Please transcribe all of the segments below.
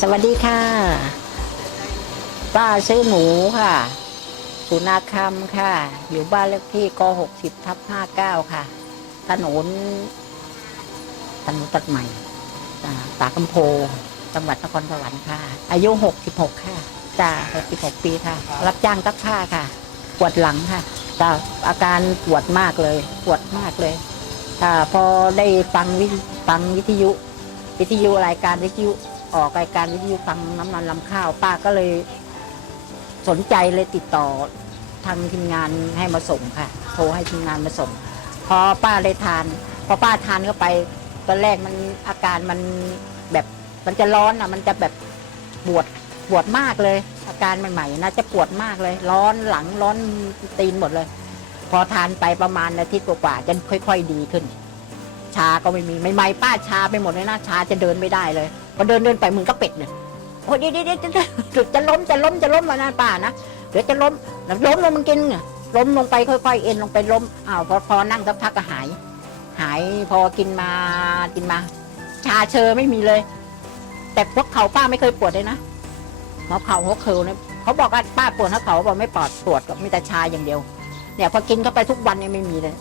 สวัสดีค่ะ ป้าซื้อหมูค่ะ สุนาคำค่ะ อยู่บ้านเลขที่ก60ทับ59 ค่ะ ถนนถนนตัดใหม่อ่าปากกำโพจังหวัดนครสวรรค์ค่ะ อายุ 66 ค่ะจ้า66 ปีค่ะ รับจ้างซักผ้าค่ะ ปวดหลังค่ะจ้าอาการปวดมากเลย ปวดมากเลยพอได้ฟังวิฟังวิทยุ วิทยุรายการวิทยุ ออกรายการวิทยุฟังน้ำมันลำข้าว ป้าก็เลยสนใจเลยติดต่อทางทีมงานให้มาส่งค่ะ โทรให้ทีมงานมาส่ง พอป้าได้ทาน พอป้าทานเข้าไป ตอนแรกมันอาการมันแบบมันจะร้อนอะ มันจะแบบปวดปวดมากเลย อาการใหม่ๆนะจะปวดมากเลย ร้อนหลังร้อนตีนหมดเลย พอทานไปประมาณอาทิตย์กว่าๆจะค่อย ๆ ดีขึ้น ชาก็ไม่มีใหม่ป้าชาไปหมดเลยนะชาจะเดินไม่ได้เลยพอเดินเดินไปมึงก็เป็ดเนี่ยโอ้ยเดี๋ยวเดี๋ยวเดี๋ยวจะจะจะล้มจะล้มจะล้มมาหน้าป้านะเดี๋ยวจะล้มล้มลงมึงกินเนี่ยล้มลงไปค่อย ๆ เอ็นลงไปล้มอ้าวพอพอนั่งสักพักก็หาย หายพอกินมากินมา ชาเชอไม่มีเลย แต่พวกเขาป้าไม่เคยปวดเลยนะหัวเข่าหัวเข่าเนี่ยเขาบอกว่าป้าปวดหัวเข่าบอกไม่ปวดปวดก็มีแต่ชาอย่างเดียว เนี่ยพอกินเข้าไปทุกวันเนี่ยไม่มีเลย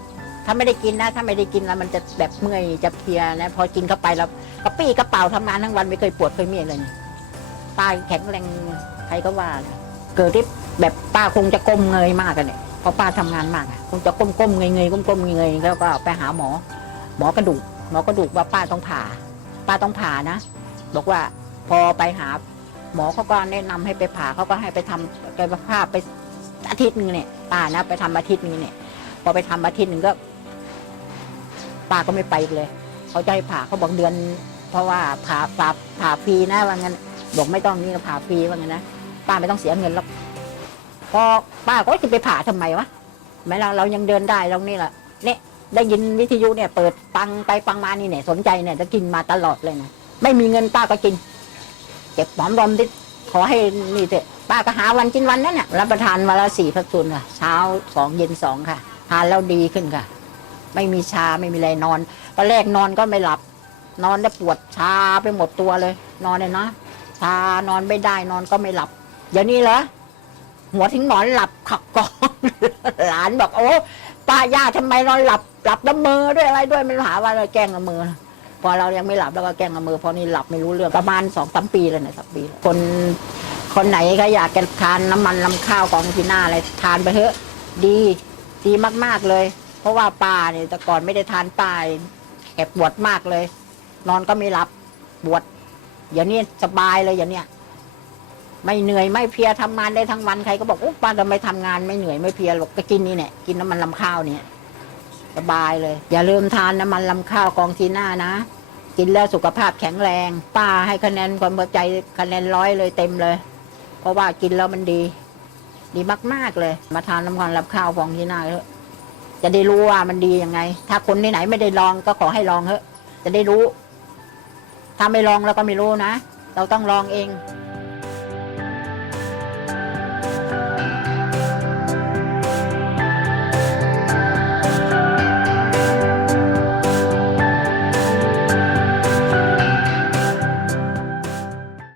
ถ้าไม่ได้กินนะ ถ้าไม่ได้กินแล้วมันจะแบบเมื่อยจะเพลียนะ พอกินเข้าไปแล้วกระปี้กระเป๋าทำงานทั้งวันไม่เคยปวดเคยเมียเลยเนี่ยป้าแข็งแรงใครก็ว่านะเกิดที่แบบป้าคงจะก้มเงยมากกันเนี่ยเพราะป้าทำงานมากคงจะก้มก้มเงยเงยก้มก้มเงยเงยแล้วก็ไปหาหมอ หมอกระดูกหมอกระดูกว่าป้าต้องผ่า ป้าต้องผ่านะ บอกว่าพอไปหาหมอเขาก็แนะนำให้ไปผ่าเขาก็ให้ไปทำกายภาพไปอาทิตย์หนึงเนี่ยป้านะไปทำอาทิตย์หนึงเนี่ยพอไปทำอาทิตย์หนึ่งก็ ป้าก็ไม่ไปอีกเลย เขาจะให้ผ่าเขาบอกเดือน เพราะว่าผ่าผ่าผ่าฟรีนะว่างั้น บอกไม่ต้องนี่ก็ผ่าฟรีว่างั้นนะป้าไม่ต้องเสียเงินแล้วพอป้าก็จะไปผ่าทำไมวะแม้เราเรายังเดินได้เรานี่แหละเนี่ยได้ยินวิทยุเนี่ยเปิดฟังไปฟังมานี่เนี่ยสนใจเนี่ยจะกินมาตลอดเลยนะไม่มีเงินป้าก็กินเก็บหอมรอมริบขอให้นี่เถอะป้าก็หาวันกินวันนั้นเนี่ยรับประทานวันละสี่พักตุนค่ะ เช้าสองเย็นสองค่ะทานแล้วดีขึ้นค่ะ ไม่มีชาไม่มีอะไรนอนตอนแรกนอนก็ไม่หลับ นอนได้วปวดชาไปหมดตัวเลย นอนเลยนะชานอนไม่ได้นอนก็ไม่หลับเดี๋ยวนี้เหรอหัวทิ้งหมอนหลับขับกองหลานบอกโอ้ป้าย่าทำไมนอนหลับหลับละเมอด้วยอะไรด้วยไม่รู้หาว่าเราแกล้งละเมอพอเรายังไม่หลับแล้วก็แกล้งละเมอพอนี่หลับไม่รู้เรื่องประมาณสองสามปีเลยนะสามปี คนคนไหนก็อยากจะทานน้ำมันลำข้าวกองทีน่าอะไรทานไปเถอะ ดี ดีมากๆเลย เพราะว่าป้าเนี่ยแต่ก่อนไม่ได้ทานป้าแอบปวดมากเลย นอนก็ไม่หลับปวดอย่างนี้สบายเลยอย่างเนี้ยไม่เหนื่อยไม่เพลียทำงานได้ทั้งวันใครก็บอกโอ้ป้าทำไมทำงานไม่เหนื่อยไม่เพลียหรอกก็กินนี่เนี่ยกินน้ำมันลำข้าวเนี่ยสบายเลย อย่าลืมทานน้ำมันลำข้าวกองทีหน้านะ กินแล้วสุขภาพแข็งแรง ป้าให้คะแนนความพอใจคะแนนร้อยเลยเต็มเลย เพราะว่ากินแล้วมันดี ดีมากๆเลย มาทานน้ำมันรับข้าวฟองทีหน้าเถอะ จะได้รู้ว่ามันดียังไง ถ้าคนที่ไหนไม่ได้ลองก็ขอให้ลองเถอะ จะได้รู้ ถ้าไม่ลองเราก็ไม่รู้นะ เราต้องลองเอง